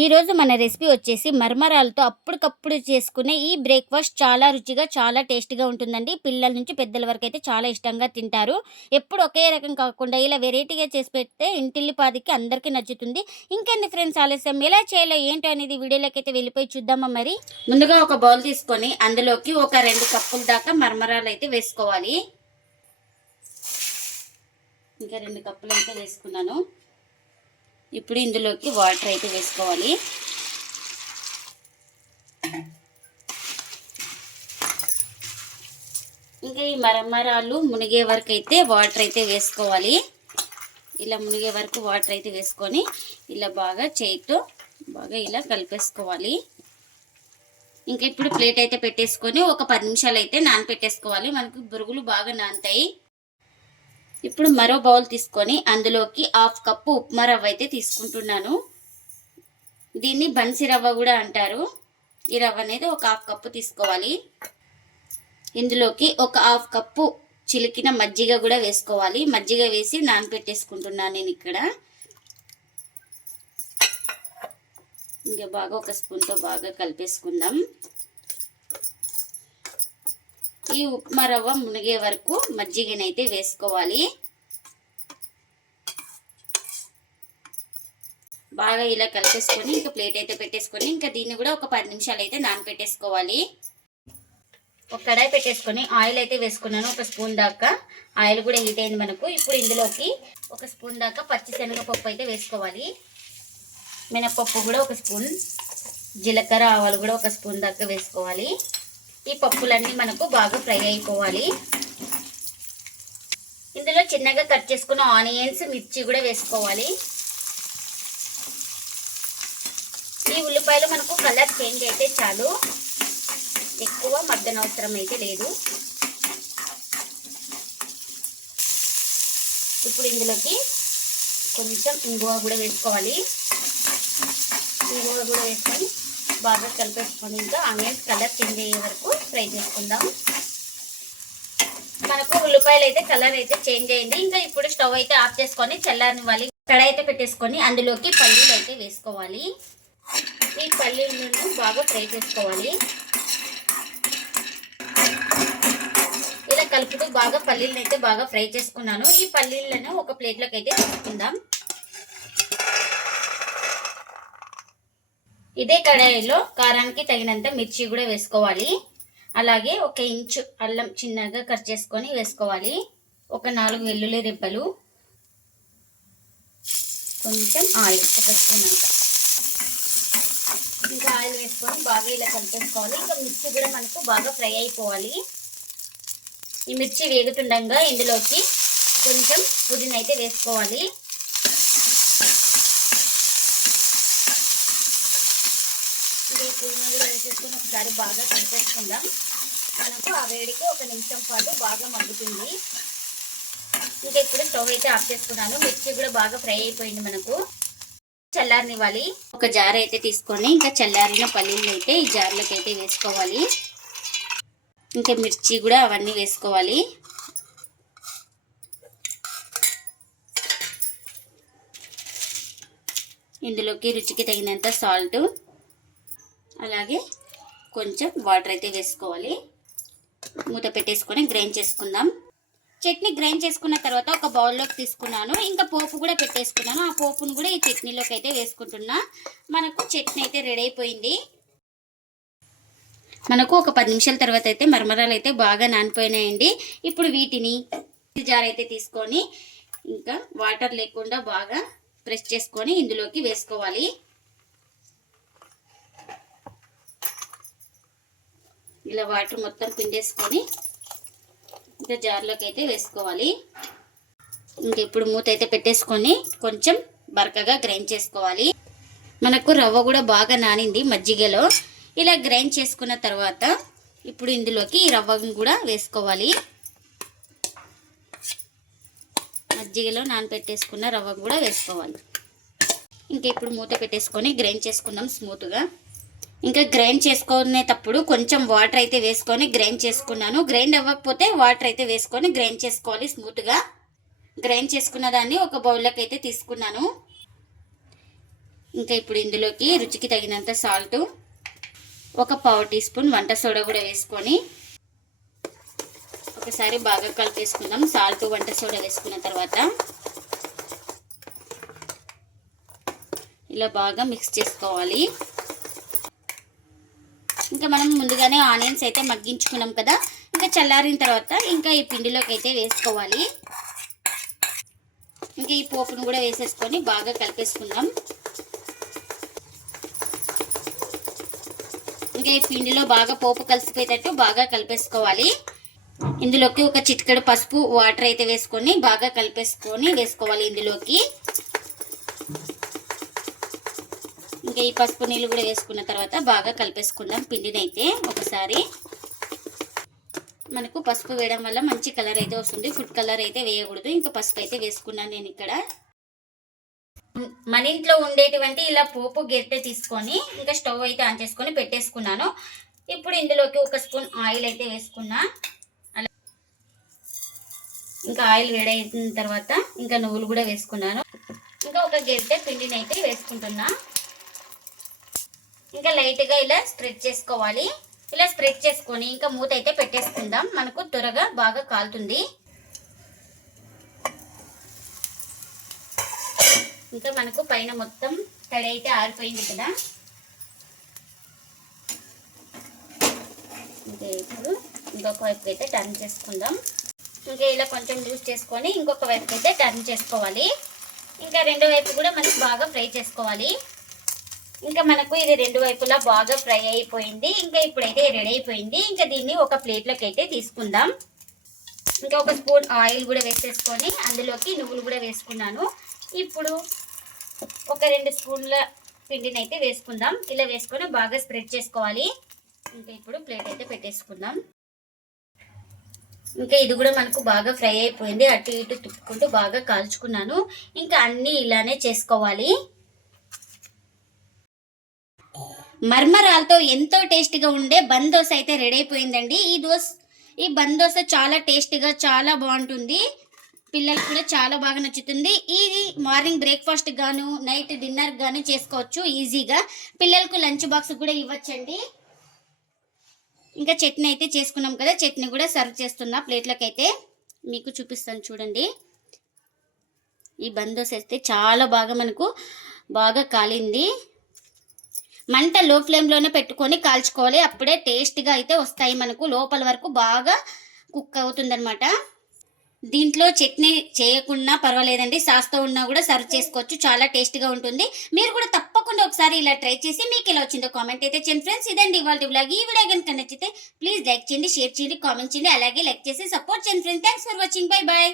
ఈరోజు మన రెసిపీ వచ్చేసి మర్మరాలతో అప్పటికప్పుడు చేసుకునే ఈ బ్రేక్ఫాస్ట్ చాలా రుచిగా చాలా టేస్టీగా ఉంటుందండి. పిల్లల నుంచి పెద్దల వరకు అయితే చాలా ఇష్టంగా తింటారు. ఎప్పుడు ఒకే రకం కాకుండా ఇలా వెరైటీగా చేసి పెడితే ఇంటిల్లిపాదికి అందరికీ నచ్చుతుంది. ఇంకెంది ఫ్రెండ్స్ ఆలస్యం? ఎలా చేయాలో ఏంటో అనేది వీడియోలోకి అయితే వెళ్ళిపోయి చూద్దామా మరి? ముందుగా ఒక బౌల్ తీసుకొని అందులోకి ఒక రెండు కప్పుల దాకా మర్మరాలు అయితే వేసుకోవాలి. ఇంకా రెండు కప్పులు అయితే వేసుకున్నాను. ఇప్పుడు ఇందులోకి వాటర్ అయితే వేసుకోవాలి. ఇంకా ఈ మరమరాలు మునిగే వరకు అయితే వాటర్ అయితే వేసుకోవాలి. ఇలా మునిగే వరకు వాటర్ అయితే వేసుకొని ఇలా బాగా చేయితో బాగా ఇలా కలిపేసుకోవాలి. ఇంకా ఇప్పుడు ప్లేట్ అయితే పెట్టేసుకొని ఒక పది నిమిషాలు అయితే నానపెట్టేసుకోవాలి. మనకు బురుగులు బాగా నానుతాయి. ఇప్పుడు మరో బౌల్ తీసుకొని అందులోకి హాఫ్ కప్పు ఉప్మా రవ్వ అయితే తీసుకుంటున్నాను. దీన్ని బన్సి రవ్వ కూడా అంటారు. ఈ రవ్వ అనేది ఒక హాఫ్ కప్పు తీసుకోవాలి. ఇందులోకి ఒక హాఫ్ కప్పు చిలికిన మజ్జిగ కూడా వేసుకోవాలి. మజ్జిగ వేసి నానపెట్టేసుకుంటున్నాను నేను ఇక్కడ. ఇంకా బాగా ఒక స్పూన్తో బాగా కలిపేసుకుందాం. ఈ ఉప్మా రవ్వ మునిగే వరకు మజ్జిగనైతే వేసుకోవాలి. బాగా ఇలా కలిపేసుకొని ఇంకా ప్లేట్ అయితే పెట్టేసుకొని ఇంకా దీన్ని కూడా ఒక పది నిమిషాలు అయితే నానపెట్టేసుకోవాలి. ఒక కడాయి పెట్టేసుకొని ఆయిల్ అయితే వేసుకున్నాను ఒక స్పూన్ దాకా. ఆయిల్ కూడా హీట్ అయింది మనకు. ఇప్పుడు ఇందులోకి ఒక స్పూన్ దాకా పచ్చి శనగపప్పు అయితే వేసుకోవాలి. మినపప్పు కూడా ఒక స్పూన్. జీలకర్ర ఆవాలు కూడా ఒక స్పూన్ దాకా వేసుకోవాలి. ఈ పప్పులన్నీ మనకు బాగా ఫ్రై అయిపోవాలి. ఇందులో చిన్నగా కట్ చేసుకున్న ఆనియన్స్ మిర్చి కూడా వేసుకోవాలి. ఈ ఉల్లిపాయలు మనకు కలర్ చేంజ్ అయితే చాలు. ఎక్కువ మగ్గనవసరం అయితే లేదు. ఇప్పుడు ఇందులోకి కొంచెం ఇంగువ కూడా వేసుకోవాలి. ఇంగువ కూడా వేసుకొని బాగా కలిపేసుకొని ఇంకా ఆనియన్స్ కలర్ చేంజ్ అయ్యే వరకు ఫ్రై చేసుకుందాం. మనకు ఉల్లిపాయలు అయితే కలర్ అయితే చేంజ్ అయింది. ఇంకా ఇప్పుడు స్టవ్ అయితే ఆఫ్ చేసుకొని చల్లారనివ్వాలి. కడాయి అయితే పెట్టేసుకొని అందులోకి పల్లీలు అయితే వేసుకోవాలి. ఈ పల్లీలను బాగా ఫ్రై చేసుకోవాలి. ఇలా కలుపుతూ బాగా పల్లీలను అయితే బాగా ఫ్రై చేసుకున్నాను. ఈ పల్లీలను ఒక ప్లేట్లోకి అయితే తీసుకుందాం. ఇదే కడాయిలో కారానికి తగినంత మిర్చి కూడా వేసుకోవాలి. అలాగే ఒక ఇంచు అల్లం చిన్నగా కట్ చేసుకొని వేసుకోవాలి. ఒక నాలుగు వెల్లుల్లి రెబ్బలు కొంచెం ఆయిల్ ఒక స్పూన్ అంత. ఇంకా ఆయిల్ వేసుకొని బాగా ఇలా కలిపేసుకోవాలి. ఇంకా మిర్చి కూడా మనకు బాగా ఫ్రై అయిపోవాలి. ఈ మిర్చి వేగుతుండగా ఇందులోకి కొంచెం పుదీన అయితే వేసుకోవాలి ఇది పుదీనా కూడా వేసేసుకొని ఒకసారి బాగా కలిపేసుకుందాం. మనకు ఆ వేడికి ఒక నిమిషం పాటు బాగా మగ్గుతుంది. ఇంకా ఇప్పుడు స్టవ్ అయితే ఆఫ్ చేసుకున్నాను. మిర్చి కూడా బాగా ఫ్రై అయిపోయింది మనకు. చల్లారనివ్వాలి. ఒక జార్ అయితే తీసుకొని ఇంకా చల్లారిన పల్లీలు అయితే ఈ జార్లోకి అయితే వేసుకోవాలి. ఇంకా మిర్చి కూడా అవన్నీ వేసుకోవాలి. ఇందులోకి రుచికి తగినంత సాల్ట్. అలాగే కొంచెం వాటర్ అయితే వేసుకోవాలి. మూత పెట్టేసుకొని గ్రైండ్ చేసుకుందాం. చట్నీ గ్రైండ్ చేసుకున్న తర్వాత ఒక బౌల్లోకి తీసుకున్నాను. ఇంకా పోపు కూడా పెట్టేసుకున్నాను. ఆ పోపును కూడా ఈ చట్నీలోకి అయితే వేసుకుంటున్నా. మనకు చట్నీ అయితే రెడీ అయిపోయింది. మనకు ఒక పది నిమిషాల తర్వాత అయితే మరమరాలు అయితే బాగా నానిపోయినాయండి. ఇప్పుడు వీటిని జార్ అయితే తీసుకొని ఇంకా వాటర్ లేకుండా బాగా ప్రెస్ చేసుకొని ఇందులోకి వేసుకోవాలి. ఇలా వాటర్ మొత్తం పిండేసుకొని ఇంకా జార్లోకి అయితే వేసుకోవాలి. ఇంక ఇప్పుడు మూత అయితే పెట్టేసుకొని కొంచెం బరకగా గ్రైండ్ చేసుకోవాలి. మనకు రవ్వ కూడా బాగా నానింది మజ్జిగలో. ఇలా గ్రైండ్ చేసుకున్న తర్వాత ఇప్పుడు ఇందులోకి ఈ రవ్వను కూడా వేసుకోవాలి. మజ్జిగలో నానపెట్టేసుకున్న రవ్వ కూడా వేసుకోవాలి. ఇంకా ఇప్పుడు మూత పెట్టేసుకొని గ్రైండ్ చేసుకుందాం స్మూత్గా. ఇంకా గ్రైండ్ చేసుకునేటప్పుడు కొంచెం వాటర్ అయితే వేసుకొని గ్రైండ్ చేసుకున్నాను. గ్రైండ్ అవ్వకపోతే వాటర్ అయితే వేసుకొని గ్రైండ్ చేసుకోవాలి స్మూత్గా. గ్రైండ్ చేసుకున్న దాన్ని ఒక బౌల్లోకి అయితే తీసుకున్నాను. ఇంకా ఇప్పుడు ఇందులోకి రుచికి తగినంత సాల్ట్ ఒక పావు టీ స్పూన్ వంట సోడా కూడా వేసుకొని ఒకసారి బాగా కలిపేసుకుందాం. సాల్ట్ వంట సోడా వేసుకున్న తర్వాత ఇలా బాగా మిక్స్ చేసుకోవాలి. ఇంకా మనం ముందుగానే ఆనియన్స్ అయితే మగ్గించుకున్నాం కదా. ఇంకా చల్లారిన తర్వాత ఇంకా ఈ పిండిలోకి అయితే వేసుకోవాలి. ఇంకా ఈ పోపును కూడా వేసేసుకొని బాగా కలిపేసుకుందాం. ఇంకా ఈ పిండిలో బాగా పోపు కలిసిపోయేటట్టు బాగా కలిపేసుకోవాలి. ఇందులోకి ఒక చిటికెడు పసుపు వాటర్ అయితే వేసుకొని బాగా కలిపేసుకొని వేసుకోవాలి ఇందులోకి. ఇంకా ఈ పసుపు నీళ్ళు కూడా వేసుకున్న తర్వాత బాగా కలిపేసుకుందాం పిండినైతే ఒకసారి. మనకు పసుపు వేయడం వల్ల మంచి కలర్ అయితే వస్తుంది. ఫుడ్ కలర్ అయితే వేయకూడదు. ఇంకా పసుపు అయితే వేసుకున్నాను నేను ఇక్కడ. మన ఇంట్లో ఉండేటువంటి ఇలా పోపు గెట్టె తీసుకొని ఇంకా స్టవ్ అయితే ఆన్ చేసుకొని పెట్టేసుకున్నాను. ఇప్పుడు ఇందులోకి ఒక స్పూన్ ఆయిల్ అయితే వేసుకున్నా. అలా. ఇంకా ఆయిల్ వేడైన తర్వాత ఇంకా నువ్వులు కూడా వేసుకున్నాను. ఇంకా ఒక గెరిటె పిండిని అయితే వేసుకుంటున్నా. ఇంకా లైట్గా ఇలా స్ప్రెడ్ చేసుకోవాలి. ఇలా స్ప్రెడ్ చేసుకొని ఇంకా మూత అయితే పెట్టేసుకుందాం. మనకు త్వరగా బాగా కాలుతుంది. ఇంకా మనకు పైన మొత్తం తడి అయితే ఆరిపోయింది కదా. ఇంకా ఇప్పుడు ఇంకొక వైపు అయితే టర్న్ చేసుకుందాం. ఇంకా ఇలా కొంచెం లూజ్ చేసుకొని ఇంకొక వైపు అయితే టర్న్ చేసుకోవాలి. ఇంకా రెండో వైపు కూడా మనకు బాగా ఫ్రై చేసుకోవాలి. ఇంకా మనకు ఇది రెండు వైపులా బాగా ఫ్రై అయిపోయింది. ఇంకా ఇప్పుడైతే రెడీ అయిపోయింది. ఇంకా దీన్ని ఒక ప్లేట్లోకి అయితే తీసుకుందాం. ఇంకా ఒక స్పూన్ ఆయిల్ కూడా వేసేసుకొని అందులోకి నువ్వులు కూడా వేసుకున్నాను. ఇప్పుడు ఒక రెండు స్పూన్ల పిండిని అయితే వేసుకుందాం. ఇలా వేసుకొని బాగా స్ప్రెడ్ చేసుకోవాలి. ఇంకా ఇప్పుడు ప్లేట్ అయితే పెట్టేసుకుందాం. ఇంకా ఇది కూడా మనకు బాగా ఫ్రై అయిపోయింది. అటు ఇటు తిప్పుకుంటూ బాగా కాల్చుకున్నాను. ఇంకా అన్నీ ఇలానే చేసుకోవాలి. మర్మరాలతో ఎంతో టేస్టీగా ఉండే బందోస దోశ అయితే రెడీ అయిపోయిందండి. ఈ దోశ ఈ బందోస దోశ చాలా టేస్టీగా చాలా బాగుంటుంది. పిల్లలకు కూడా చాలా బాగా నచ్చుతుంది. ఇది మార్నింగ్ బ్రేక్ఫాస్ట్ గాను నైట్ డిన్నర్ గాను చేసుకోవచ్చు ఈజీగా. పిల్లలకు లంచ్ బాక్స్ కూడా ఇవ్వచ్చండి. ఇంకా చట్నీ అయితే చేసుకున్నాం కదా చట్నీ కూడా సర్వ్ చేస్తున్నా ప్లేట్లోకి అయితే మీకు చూపిస్తాను చూడండి. ఈ బందోస్ అయితే చాలా బాగా మనకు బాగా కాలింది. మంట లో ఫ్లేమ్లోనే పెట్టుకొని కాల్చుకోవాలి. అప్పుడే టేస్ట్గా అయితే వస్తాయి మనకు. లోపల వరకు బాగా కుక్ అవుతుందన్నమాట. దీంట్లో చట్నీ చేయకుండా పర్వాలేదండి. సాస్తో ఉన్నా కూడా సర్వ్ చేసుకోవచ్చు. చాలా టేస్ట్గా ఉంటుంది. మీరు కూడా తప్పకుండా ఒకసారి ఇలా ట్రై చేసి మీకు ఇలా వచ్చిందో కామెంట్ అయితే చేయండి ఫ్రెండ్స్ ఇదండి ఇవాళ బ్లాగ్ ఈ వీడియో కనుక నచ్చితే ప్లీజ్ లైక్ చేయండి షేర్ చేయండి కామెంట్ చేయండి. అలాగే లైక్ చేసి సపోర్ట్ చేయండి friends thanks for watching bye bye